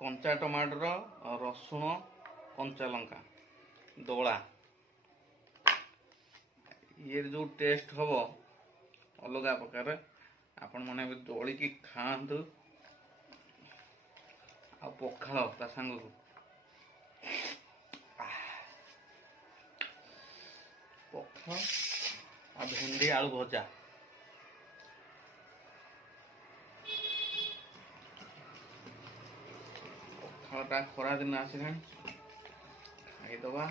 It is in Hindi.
कंचा टमाटर रसुण कंचा लंका दला ये जो टेस्ट हम अलग प्रकार आपण मैंने भी दलिकी खातु आ पखाल ता सांग को पखाल आ भेंडी आलू भजा पखालटा खरा दिन आसिलानी खाईदबा।